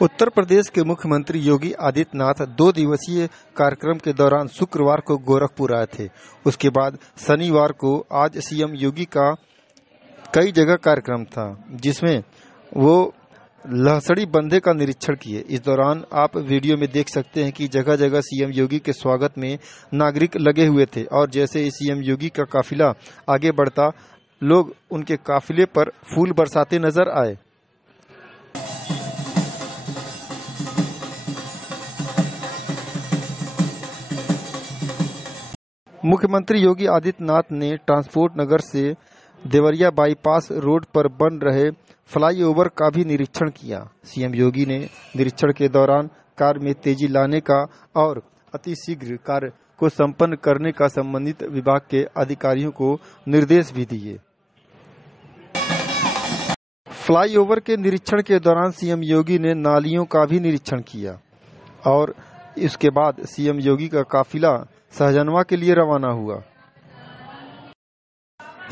उत्तर प्रदेश के मुख्यमंत्री योगी आदित्यनाथ 2 दिवसीय कार्यक्रम के दौरान शुक्रवार को गोरखपुर आए थे। उसके बाद शनिवार को आज सीएम योगी का कई जगह कार्यक्रम था, जिसमें वो लहसड़ी बंधे का निरीक्षण किए। इस दौरान आप वीडियो में देख सकते हैं कि जगह जगह सीएम योगी के स्वागत में नागरिक लगे हुए थे और जैसे ही सीएम योगी का काफिला आगे बढ़ता, लोग उनके काफिले पर फूल बरसाते नजर आए। मुख्यमंत्री योगी आदित्यनाथ ने ट्रांसपोर्ट नगर से देवरिया बाईपास रोड पर बन रहे फ्लाईओवर का भी निरीक्षण किया। सीएम योगी ने निरीक्षण के दौरान कार्य में तेजी लाने का और अतिशीघ्र कार्य को संपन्न करने का संबंधित विभाग के अधिकारियों को निर्देश भी दिए। फ्लाईओवर के निरीक्षण के दौरान सीएम योगी ने नालियों का भी निरीक्षण किया और इसके बाद सीएम योगी का काफिला सहजनवा के लिए रवाना हुआ।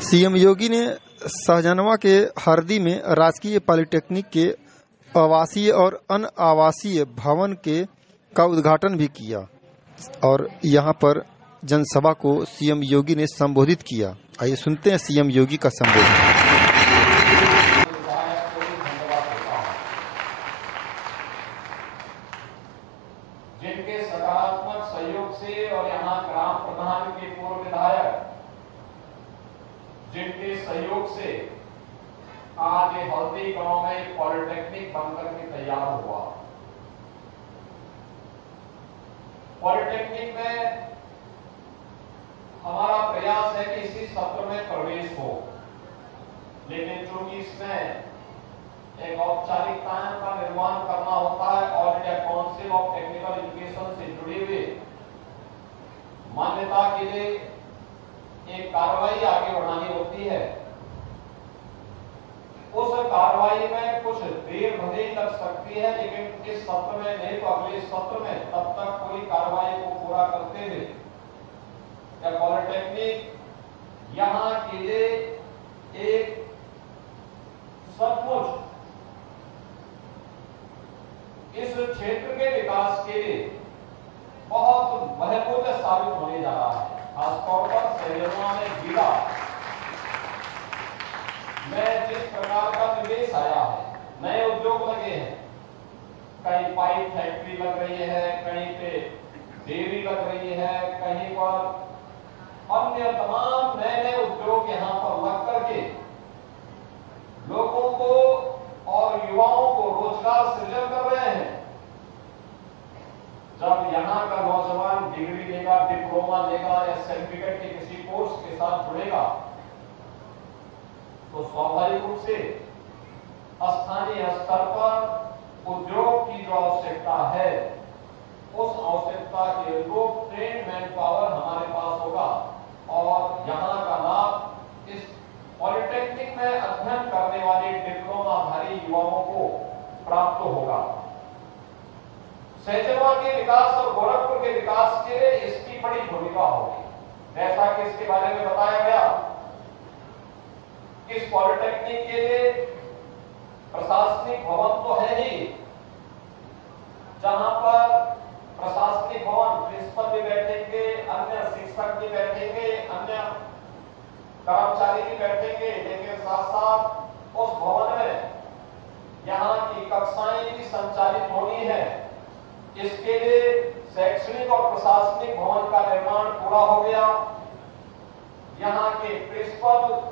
सीएम योगी ने सहजनवा के हरदी में राजकीय पॉलिटेक्निक के आवासीय और अनावासीय भवन का उद्घाटन भी किया और यहां पर जनसभा को सीएम योगी ने संबोधित किया। आइए सुनते हैं सीएम योगी का संबोधन। जिनके सकारात्मक सहयोग से और यहाँ ग्राम प्रधान के पूर्व विधायक जिनके सहयोग से आज ये हल्दी गांव में पॉलिटेक्निक बनकर के तैयार हुआ। पॉलिटेक्निक में हमारा प्रयास है कि इसी सत्र में प्रवेश हो, लेकिन चूंकि इसमें एक औपचारिकताओं का निर्माण करना होता है, all India council of technical education से जुड़ी हुई मान्यता के लिए एक कार्रवाई आगे बढ़ानी होती है। उस कार्रवाई में कुछ देर भले ही लग सकती है, लेकिन इस सत्र में नहीं तो अगले सत्र में तब तक पूरी कार्रवाई को पूरा करते हुए या पॉलिटेक्निक यहाँ के लिए एक सचमुच इस क्षेत्र के विकास के लिए बहुत महत्वपूर्ण साबित होने जा रहा है। खासतौर पर सहजनवा में जिला में जिस प्रकार का निवेश आया है, नए उद्योग लगे हैं, कहीं पाइप फैक्ट्री लग रही है, कहीं पे डेयरी लग रही है, कहीं पर अन्य तमाम नए नए उद्योग यहां पर लग करके लोगों को और युवाओं को रोजगार सृजन कर रहे हैं। जब यहाँ का नौजवान डिग्री लेगा, डिप्लोमा लेगा या सर्टिफिकेट के किसी कोर्स के साथ जुड़ेगा तो स्वाभाविक रूप से स्थानीय स्तर पर उद्योग की जो आवश्यकता है, उस आवश्यकता के अनुरूप ट्रेन मैन पावर हमारे पास होगा और यहाँ का लाभ इस पॉलिटेक्निक में अध्ययन करने वाले डिप्लोमाधारी युवाओं को प्राप्त होगा। सहजनवा के विकास और गोरखपुर के विकास के लिए इसकी बड़ी भूमिका होगी। जैसा कि इसके बारे में बताया गया, इस पॉलिटेक्निक के लिए प्रशासनिक भवन तो है ही, जहां पर प्रशासनिक भवन प्रिंसिपल भी बैठेंगे, अन्य शिक्षक भी बैठेंगे, अन्य कर्मचारी भी बैठेंगे, लेकिन साथ साथ उस भवन में यहाँ की कक्षाएं भी संचालित होनी है। इसके लिए शैक्षणिक और प्रशासनिक भवन का निर्माण पूरा हो गया। यहाँ के प्रिंसिपल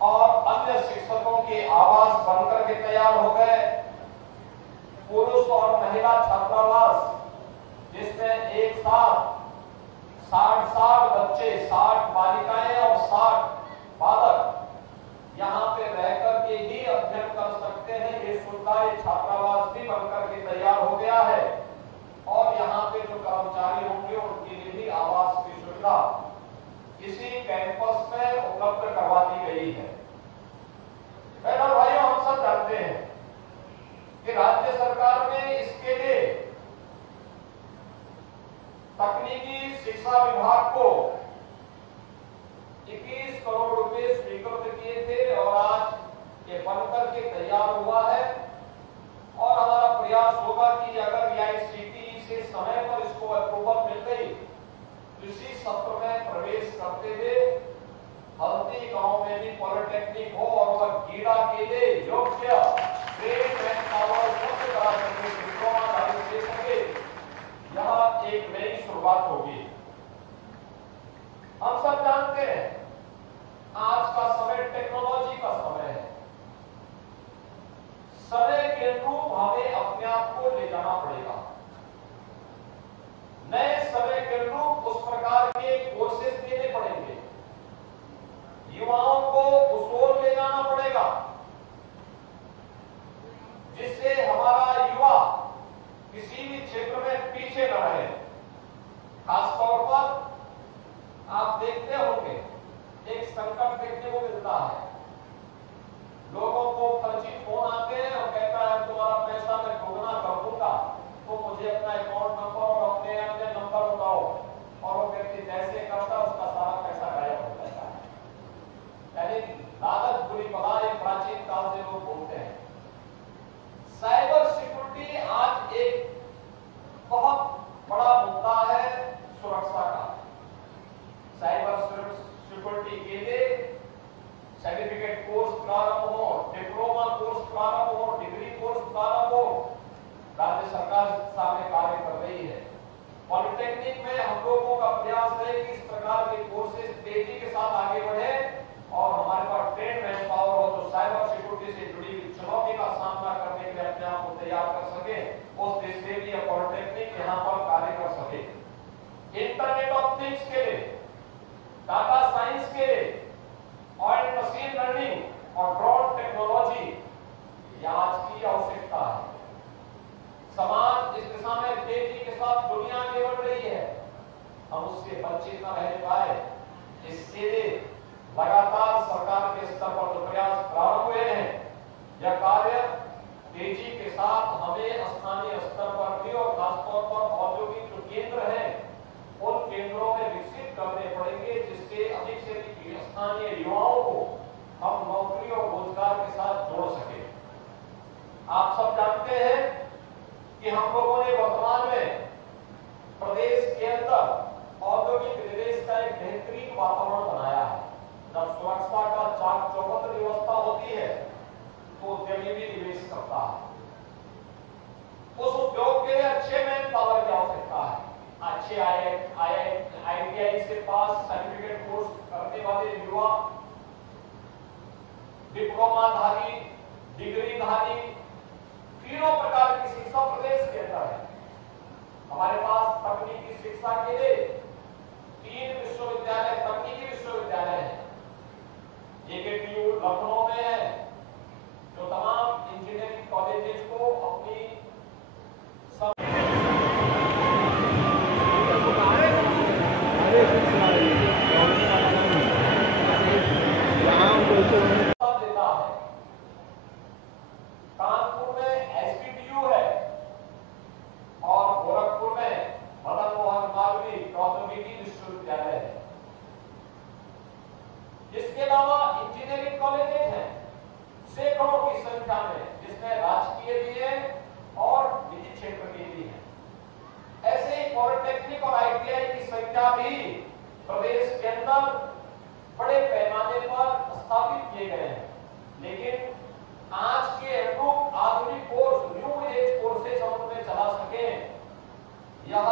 और अन्य शिक्षकों के आवास बनकर के तैयार हो गए। पुरुष और महिला छात्रावास, जिसमें एक साथ 60 बच्चे, 60 बालिकाएं और 60 बालक यहाँ पे रहकर के ही अध्ययन कर सकते हैं। ये सुविधा, ये छात्रावास भी बनकर के तैयार हो गया है और यहाँ पे जो कर्मचारी होंगे उनके लिए भी आवास की सुविधा इसी कैंपस में उपलब्ध करवा दी गई है। बहनों भाइयों, हम सब जानते हैं कि राज्य सरकार ने इसके लिए तकनीकी शिक्षा विभाग को 21 करोड़ रुपए स्वीकृत किए थे और आज ये बनकर के तैयार हुआ है प्रयास होगा कि अगर AICTE से समय पर इसको अप्रूवल मिल गई, इसी सत्र में प्रवेश करते हुए हल्दी गांव में भी पॉलिटेक्निक हो और वह गीड़ा के लिए योग्य ट्रेन मैन पावर उपलब्ध करा सके, डिप्लोमा जारी दे सके, यह एक नई शुरुआत होगी। हम सब जानते हैं आज का समय टेक्नोलॉजी का समय है। समय के अनुरूप हमें अपने आप को ले जाना पड़ेगा। नए समय के अनुरूप उस प्रकार के कोर्सेज देने पड़ेंगे, युवाओं को उस ओर ले जाना पड़ेगा जिससे हमारा युवा किसी भी क्षेत्र में पीछे न रहे। खासतौर पर आप देखते होंगे एक संकट देखने को मिलता है, लोगों को फर्जी फोन आते हैं और कहता है तुम्हारा पैसा मैं दोगुना कर दूंगा, तो मुझे अपना अकाउंट नंबर और अपने अन्य नंबर बताओ, और वो व्यक्ति जैसे करता उसका सारा पैसा गायब हो जाता है। यानी लालच बुरी बला, एक प्राचीन काल से लोग बोलते हैं। साइबर सिक्योरिटी आज एक बहुत बड़ा मुद्दा है सुरक्षा का। साइबर सिक्योरिटी के लिए सर्टिफिकेट कोर्स प्रारंभ हो, डिप्लोमा कोर्स प्रारंभ हो, डिग्री कोर्स प्रारंभ हो, राज्य सरकार सामने कार्य कर रही है। पॉलिटेक्निक में हम लोगों का प्रयास है कि इस प्रकार के कोर्सेज तेजी के साथ आगे बढ़े और हमारे पास ट्रेन मैन पावर हो जो साइबर सिक्योरिटी से जुड़ी हुई चुनौती का सामना करने के लिए अपने आप को तैयार कर सके, उस दृष्टि से पॉलिटेक्निक यहाँ पर कार्य कर सके। इंटरनेट ऑफ थिंग्स के लिए, डाटा साइंस के लिए, ऑयल मशीन लर्निंग और ड्रोन टेक्नोलॉजी यह आज की आवश्यकता है। समाज इस दिशा में तेजी के साथ दुनिया आगे बढ़ रही है, हम उससे वंचित न रह पाए, इसके लिए लगातार सरकार के स्तर पर जो प्रयास प्रारंभ हुए हैं, यह कार्य तेजी के साथ हमें स्थानीय स्तर पर भी और खासतौर पर औद्योगिक जो केंद्र हैं उन केंद्रों में विकसित करने पड़ेंगे, जिससे अधिक से अधिक स्थानीय युवाओं को हम नौकरी और रोजगार के साथ जोड़ सके। आप सब जानते हैं कि हम लोगों ने वर्तमान में प्रदेश के अंदर औद्योगिक निवेश का एक बेहतरीन वातावरण बनाया है। जब सुरक्षा का चाक चौबंद व्यवस्था होती है तो उद्यमी भी निवेश करता है। उस उद्योग के लिए अच्छे मैन पावर की आवश्यकता है। अच्छे IITI से पास सर्टिफिकेट कोर्स करने वाले युवा, डिप्लोमाधारी, डिग्रीधारी, तीनों प्रकार की शिक्षा प्रदेश के अंदर है। हमारे पास तकनीकी शिक्षा के लिए 3 विश्वविद्यालय, तकनीकी विश्वविद्यालय है। JKTU लखनऊ में है जो तमाम इंजीनियरिंग कॉलेजेस को अपनी देता है। कानपुर में SPTU है और गोरखपुर में मदन मोहन मालवीय प्रौद्योगिकी विश्वविद्यालय है। इसके अलावा इंजीनियरिंग कॉलेजेस हैं सैकड़ों की संख्या में, जिसमें राजकीय भी है और निजी क्षेत्र के भी है। ऐसे ही पॉलिटेक्निक और ITI की संख्या भी प्रदेश के अंदर बड़े पैमाने पर स्थापित किए गए हैं, लेकिन आज के अनुरूप आधुनिक कोर्स, न्यू एज कोर्सेज हम उनमें चला सके, यह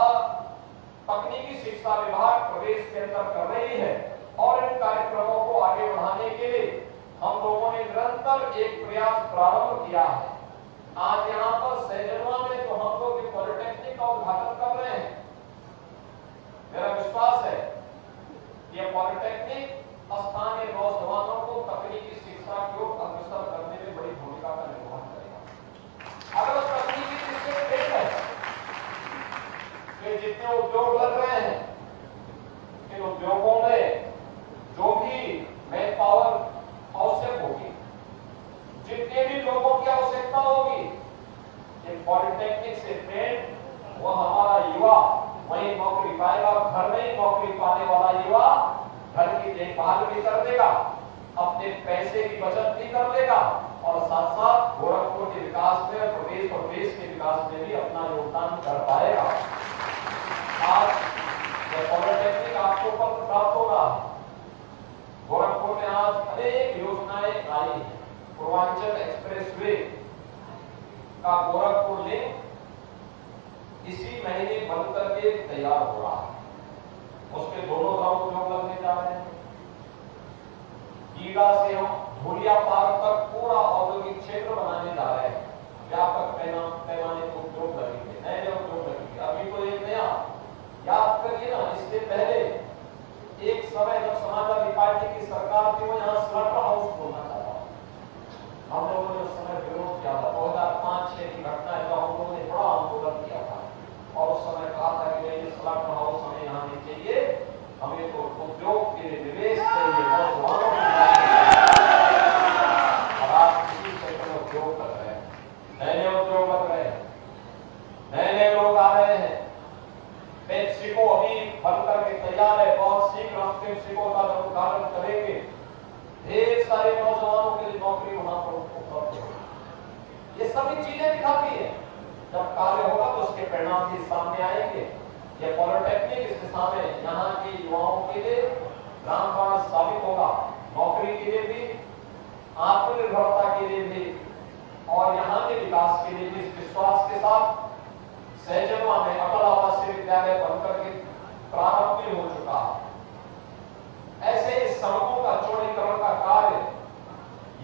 तकनीकी शिक्षा विभाग प्रदेश के अंदर कर रही है। और इन कार्यक्रमों को आगे बढ़ाने के लिए हम लोगों ने निरंतर एक प्रयास प्रारंभ किया है। आज यहाँ पर सैजनवा में जो हम लोग पॉलिटेक्निक का उद्घाटन कर रहे हैं, मेरा विश्वास है कि यह पॉलिटेक्निक स्थानीय नौजवानों को तकनीकी शिक्षा की ओर अग्रसर करने में बड़ी भूमिका का निर्वहन करेगा। अगर उस तकनीकी शिक्षा ठीक है कि जितने उद्योग लग रहे हैं, इन उद्योगों में जो भी मैन पावर आवश्यक होगी, जितने भी लोगों की आवश्यकता होगी, ये पॉलिटेक्निक से ट्रेंड वो हमारा युवा वही नौकरी पाएगा। घर में ही नौकरी पाने वाला युवा घर की देखभाल भी कर देगा, अपने पैसे की बचत भी कर लेगा और साथ साथ गोरखपुर के विकास में, प्रदेश देश और देश के विकास में भी अपना योगदान कर पाएगा। आज जब पॉलिटेक्निक आपको पत्र प्राप्त होगा, गोरखपुर में आज अनेक योजनाएं आई हैं। पूर्वांचल एक्सप्रेसवे का गोरखपुर लिंक इसी महीने बनकर के तैयार हो रहा है। उसके दोनों राउंड जो लगने जा रहे हैं। ईड़ा से हम धुलिया पार्क तक पूरा औद्योगिक क्षेत्र बनाने जा रहे हैं। व्यापक पैमाने पर उद्योग लगेंगे, नए उद्योग लगेंगे। अभी तो एक नया याद करिए ना, इससे पहले एक समय जब समाजवादी पार्टी की सरकार थी, वो यहाँ स्लॉटर हाउस खोलना चाहता था। हम लोगों ने उस समय विरोध किया था। 2005-6 की घटना है, जो हम लोगों ने बड़ा आंदोलन किया था और उस समय कहा था कि ये स्लॉटर हाउस हमें यहाँ नहीं चाहिए, हमें तो उद्योग के लिए निवेश चाहिए, नौजवानों को। और आज इसी क्षेत्र में उद्योग कर रहे हैं, नए उद्योग बन रहे हैं, नए लोग आ रहे हैं। पेप्सिको अभी बनकर के तैयार है, बहुत शीघ्र हम पेप्सिको का उद्घाटन करेंगे। ढेर सारे नौजवानों के लिए नौकरी वहां पर उपलब्ध होगी। ये सभी चीजें दिखाती है, जब कार्य होगा तो उसके परिणाम भी सामने आएंगे। ये पॉलिटेक्निक इस दिशा में यहाँ के युवाओं के लिए रामबाण साबित होगा, नौकरी के लिए भी, आत्मनिर्भरता के लिए भी और यहाँ के विकास के लिए भी। इस विश्वास के साथ सैजनवा में अटल आवासीय विद्यालय बनकर के प्रारंभ भी हो चुका है। ऐसे इस सड़कों का चौड़ीकरण का कार्य,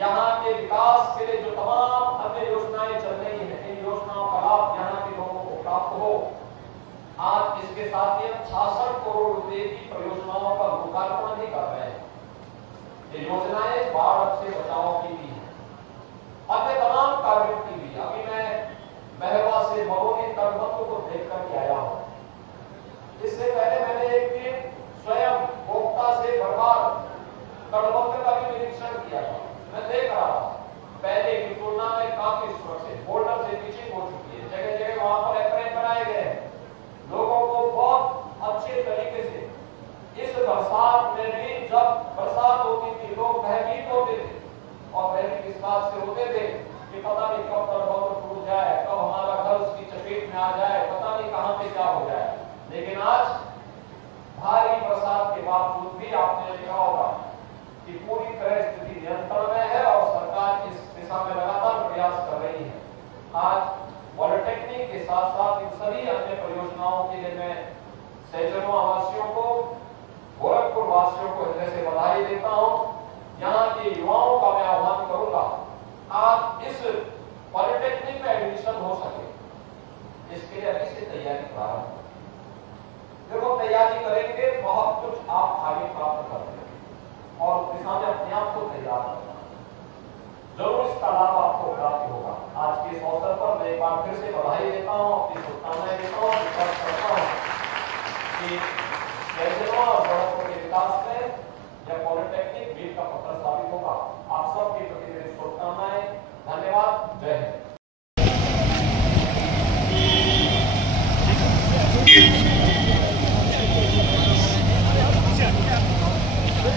यहाँ के विकास के लिए जो तमाम अन्य योजनाएं चल रही हैं, इन योजनाओं का लाभ यहाँ के लोगों को प्राप्त हो। आज इसके साथ ही 66 करोड़ रुपए की परियोजनाओं का लोकार्पण भी कर रहे हैं। ये योजनाएं बाढ़ से बचाव की भी है, अन्य तमाम कार्यों की भी। अभी मैं महवा से बरौनी तटबंध को देख करके आया हूं। इससे पहले मैंने एक दिन स्वयं गोप्ता से बर्बाद तटबंध का भी निरीक्षण किया था। मैं देख रहा था, पहले की तुलना में काफी सुरक्षित, बोल्डर से पिचिंग हो चुकी है, जगह जगह वहां पर एप्रेन बनाए गए हैं। लोगों को बहुत अच्छे तरीके से इस बरसात में भी, जब बरसात होती थी, लोग भयभीत होते थे और भयभीत इस बात से होते थे कि पता नहीं कब तटबंध टूट जाए, कब हमारा घर उसकी चपेट में आ जाए, पता नहीं कहां पे क्या हो जाए। लेकिन आज भारी बरसात के बावजूद भी आपने देखा होगा कि पूरी तरह स्थिति नियंत्रण में है और सरकार इस दिशा में लगातार प्रयास कर रही है। आज पॉलिटेक्निक के साथ साथ इन सभी अन्य परियोजनाओं के लिए मैं सैजनवा वासियों को, गोरखपुर वासियों को हृदय से बधाई देता हूं। यहाँ के युवाओं का मैं आह्वान करूंगा, आप इस पॉलिटेक्निक में एडमिशन